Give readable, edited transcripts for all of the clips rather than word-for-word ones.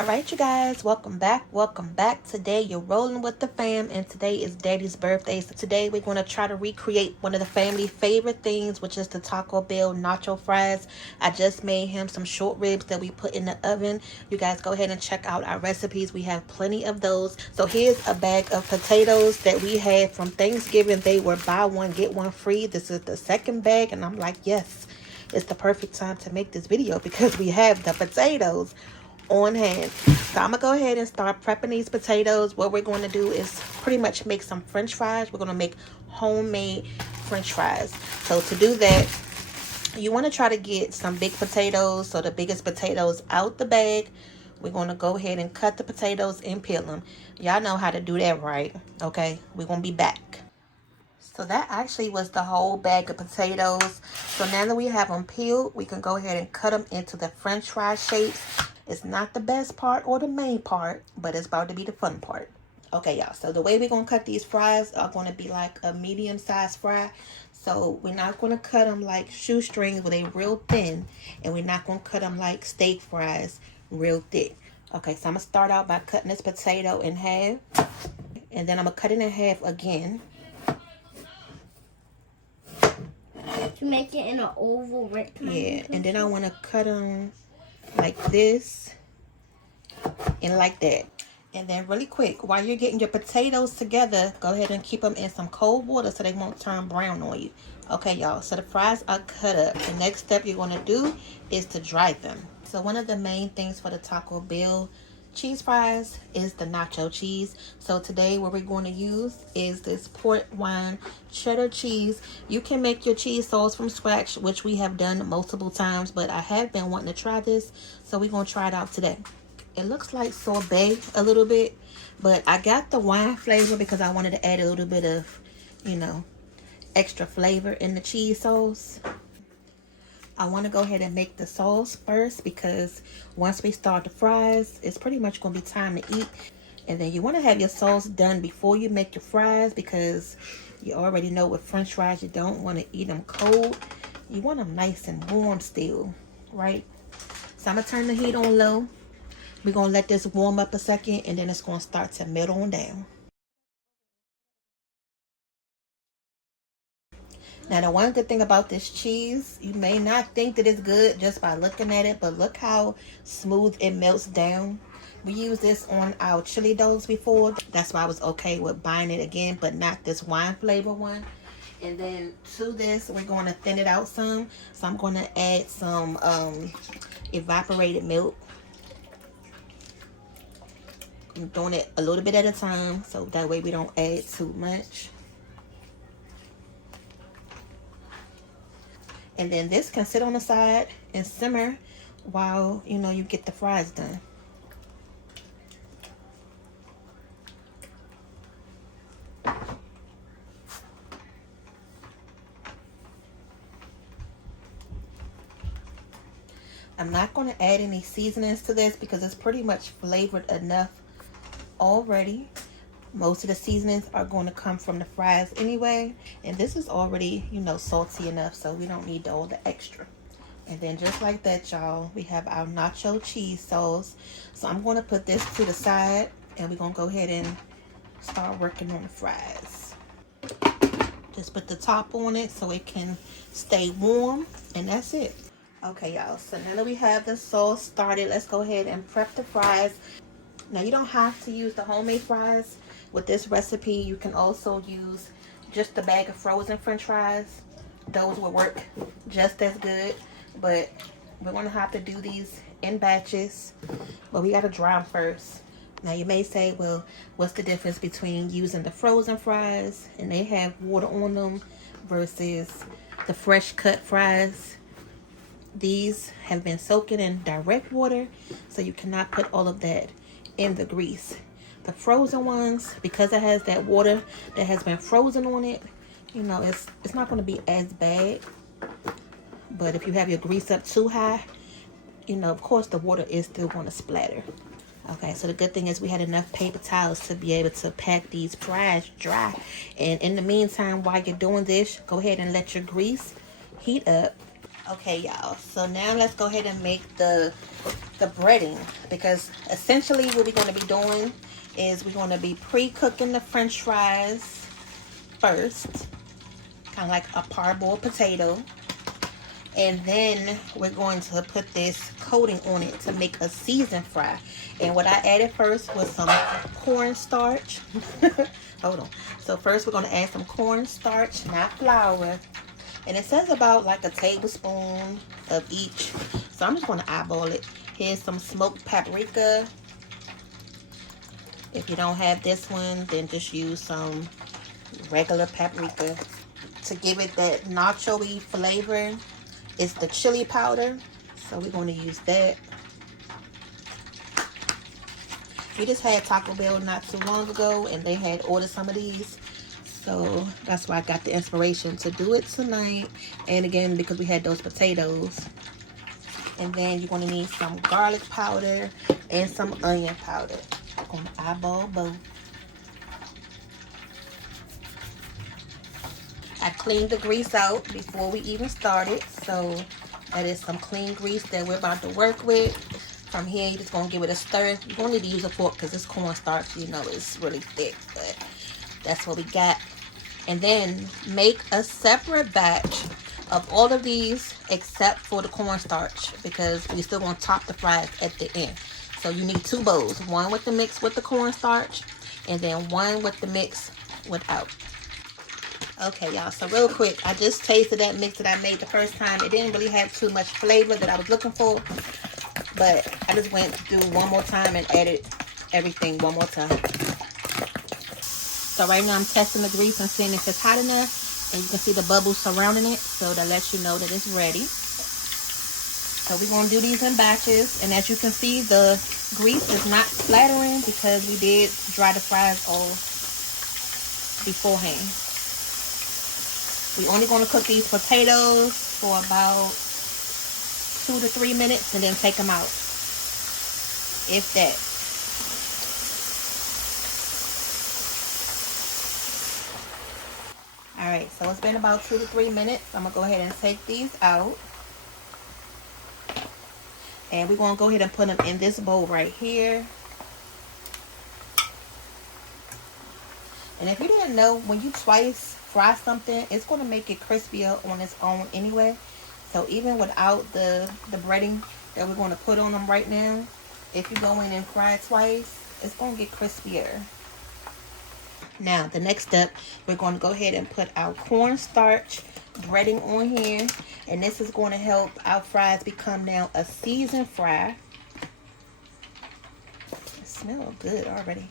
All right, you guys, welcome back. Today you're rolling with the fam, and today is Daddy's birthday. So today we're going to try to recreate one of the family favorite things, which is the Taco Bell nacho fries. I just made him some short ribs that we put in the oven. You guys go ahead and check out our recipes. We have plenty of those. So here's a bag of potatoes that we had from Thanksgiving. They were buy one get one free. This is the second bag, and I'm like, yes, it's the perfect time to make this video because we have the potatoes on hand. So I'm gonna go ahead and start prepping these potatoes. What we're going to do is pretty much make some french fries. We're going to make homemade french fries. So to do that, you want to try to get some big potatoes. So the biggest potatoes out the bag. We're going to go ahead and cut the potatoes and peel them. Y'all know how to do that, right? Okay, we're going to be back. So that actually was the whole bag of potatoes. So now that we have them peeled, we can go ahead and cut them into the french fry shapes. It's not the best part or the main part, but it's about to be the fun part. Okay, y'all. So the way we're going to cut these fries are going to be like a medium-sized fry. So we're not going to cut them like shoestrings where they real thin. And we're not going to cut them like steak fries real thick. Okay, so I'm going to start out by cutting this potato in half. And then I'm going to cut it in half again. To make it in an oval rectangle. Yeah, and then I want to cut them like this and like that. And then really quick, while you're getting your potatoes together, go ahead and keep them in some cold water so they won't turn brown on you. Okay, y'all, so the fries are cut up. The next step you're going to do is to dry them. So one of the main things for the Taco Bell cheese fries is the nacho cheese. So today what we're going to use is this port wine cheddar cheese. You can make your cheese sauce from scratch, which we have done multiple times, but I have been wanting to try this, so we're going to try it out today. It looks like sorbet a little bit, but I got the wine flavor because I wanted to add a little bit of, extra flavor in the cheese sauce. I want to go ahead and make the sauce first because once we start the fries, it's pretty much going to be time to eat. And then you want to have your sauce done before you make your fries because you already know with french fries, you don't want to eat them cold. You want them nice and warm still, right? So I'm going to turn the heat on low. We're going to let this warm up a second and then it's going to start to melt on down. Now, the one good thing about this cheese, you may not think that it's good just by looking at it, but look how smooth it melts down. We used this on our chili dogs before. That's why I was okay with buying it again, but not this wine flavor one. And then to this, we're going to thin it out some. So I'm going to add some evaporated milk. I'm doing it a little bit at a time, so that way we don't add too much. And then this can sit on the side and simmer while, you get the fries done. I'm not going to add any seasonings to this because it's pretty much flavored enough already. Most of the seasonings are going to come from the fries anyway. And this is already, salty enough, so we don't need all the extra. And then just like that, y'all, we have our nacho cheese sauce. So I'm going to put this to the side and we're going to go ahead and start working on the fries. Just put the top on it so it can stay warm, and that's it. Okay, y'all, so now that we have the sauce started, let's go ahead and prep the fries. Now, you don't have to use the homemade fries. With this recipe, you can also use just a bag of frozen french fries. Those will work just as good, but we're going to have to do these in batches, but we got to dry them first. Now, you may say, well, what's the difference between using the frozen fries and they have water on them versus the fresh cut fries? These have been soaking in direct water, so you cannot put all of that in the grease. The frozen ones, because it has that water that has been frozen on it, it's not going to be as bad. But if you have your grease up too high, of course the water is still going to splatter. Okay, so the good thing is we had enough paper towels to be able to pack these fries dry. And in the meantime, while you're doing this, go ahead and let your grease heat up. Okay, y'all, so now let's go ahead and make the the breading, because essentially what we're going to be doing is we're going to be pre-cooking the French fries first, kind of like a parboiled potato, and then we're going to put this coating on it to make a seasoned fry. And what I added first was some cornstarch. Hold on. So first we're going to add some cornstarch, not flour. And it says about like a tablespoon of each. So I'm just going to eyeball it. Here's some smoked paprika. If you don't have this one, then just use some regular paprika. To give it that nacho-y flavor is the chili powder. So we're going to use that. We just had Taco Bell not too long ago, and they had ordered some of these. So that's why I got the inspiration to do it tonight. And again, because we had those potatoes. And then you're going to need some garlic powder and some onion powder. I'm going to eyeball both. I cleaned the grease out before we even started. So that is some clean grease that we're about to work with. From here, you're just going to give it a stir. You're going to need to use a fork because this cornstarch, you know, is really thick. But that's what we got. And then make a separate batch of all of these except for the cornstarch, because we still want to top the fries at the end. So you need 2 bowls. One with the mix with the cornstarch, and then one with the mix without. Okay, y'all, so real quick, I just tasted that mix that I made the first time. It didn't really have too much flavor that I was looking for, but I just went through one more time and added everything one more time. So right now I'm testing the grease and seeing if it's hot enough, and you can see the bubbles surrounding it, so that lets you know that it's ready. So we're going to do these in batches, and as you can see, the grease is not splattering because we did dry the fries off beforehand. We're only going to cook these potatoes for about 2 to 3 minutes and then take them out, if that. Alright, so it's been about 2 to 3 minutes. I'm going to go ahead and take these out. And we're going to go ahead and put them in this bowl right here. And if you didn't know, when you twice fry something, it's going to make it crispier on its own anyway. So even without the breading that we're going to put on them right now, if you go in and fry it twice, it's going to get crispier. Now, the next step, we're going to go ahead and put our cornstarch breading on here. And this is going to help our fries become now a seasoned fry. It smells good already.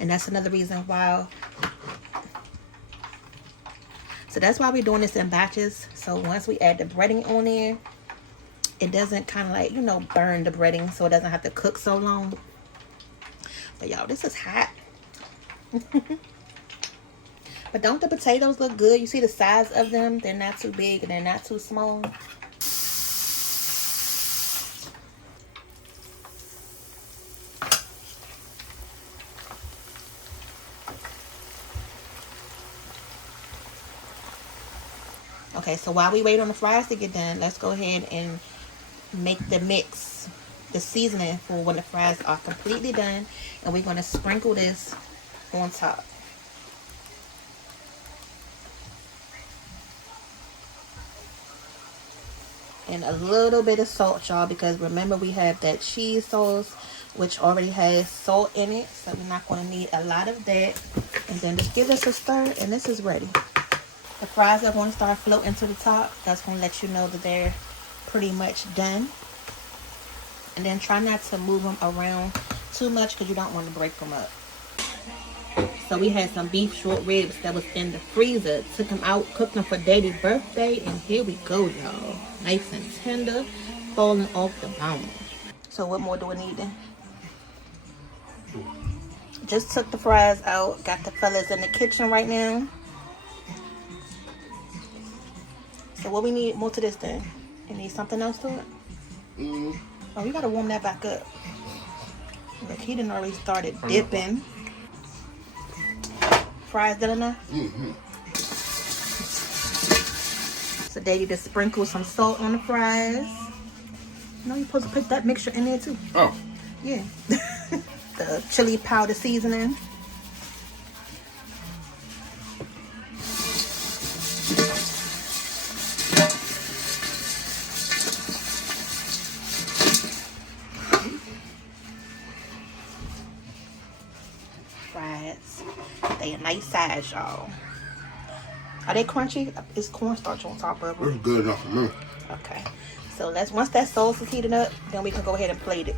And that's another reason why. So that's why we're doing this in batches. So once we add the breading on there, it doesn't kind of like, you know, burn the breading, so it doesn't have to cook so long. But y'all, this is hot. But don't the potatoes look good? You see the size of them? They're not too big and they're not too small. Okay, so while we wait on the fries to get done, let's go ahead and make the mix, the seasoning for when the fries are completely done. And we're going to sprinkle this on top. And a little bit of salt, y'all, because remember we have that cheese sauce which already has salt in it, so we're not going to need a lot of that. And then just give this a stir and this is ready. The fries are going to start floating to the top. That's going to let you know that they're pretty much done. And then try not to move them around too much because you don't want to break them up. So we had some beef short ribs that was in the freezer. Took them out, cooked them for Daddy's birthday, and here we go, y'all. Nice and tender, falling off the bone. So what more do we need then? Just took the fries out. Got the fellas in the kitchen right now. So what we need more to this thing? You need something else to it? Oh, we gotta warm that back up. Look, he done already started dipping. Fries good enough? So Daddy just sprinkled some salt on the fries. No, you're supposed to put that mixture in there too. Oh. Yeah. The chili powder seasoning. Fries. They a nice size, y'all. Are they crunchy? Is cornstarch on top of them? It's good enough for me. Okay. So once that sauce is heated up, then we can go ahead and plate it.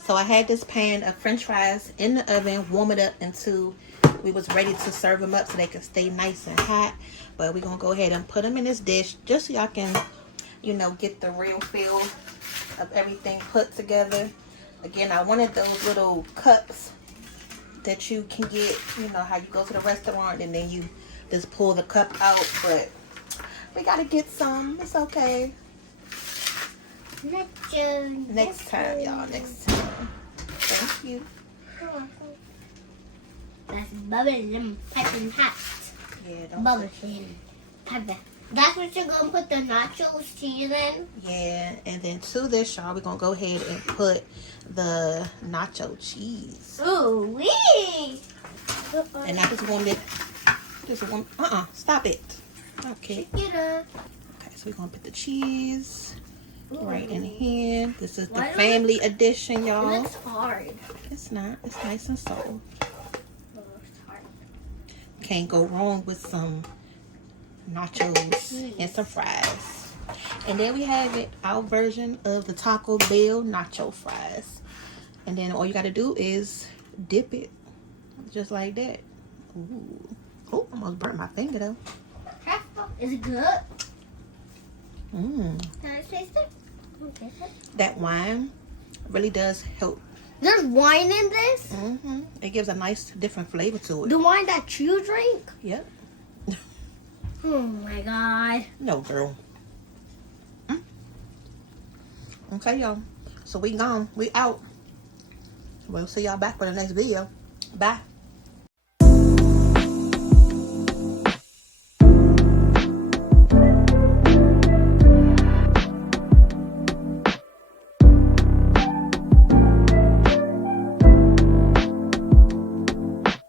So I had this pan of french fries in the oven, warm it up until we was ready to serve them up so they can stay nice and hot. But we're going to go ahead and put them in this dish just so y'all can, you know, get the real feel of everything put together. Again, I wanted those little cups that you can get, you know, how you go to the restaurant and then you just pull the cup out. But we got to get some. It's okay. Nacho. Next time, y'all. Next time. Thank you. That's bubbling, piping hot. Yeah, don't. Bubbling, piping. That's what you're gonna put the nachos cheese in? Yeah, and then to this, y'all, we're gonna go ahead and put the nacho cheese. Ooh, wee! And I just wanted, stop it. Okay. Get up. Okay, so we're gonna put the cheese Ooh. right in here. This is the Why do family edition, It y'all. looks hard. It's not. It's nice and soft. It looks hard. Can't go wrong with some nachos and some fries. And then we have it, our version of the Taco Bell nacho fries. And then all you gotta do is dip it just like that. Ooh. Oh, almost burnt my finger though. Is it good? Mmm. Can I taste it? Okay. That wine really does help. There's wine in this? Mm-hmm. It gives a nice different flavor to it. The wine that you drink? Yep. Oh my god. No, girl. Okay, y'all. So we gone. We out. We'll see y'all back for the next video. Bye.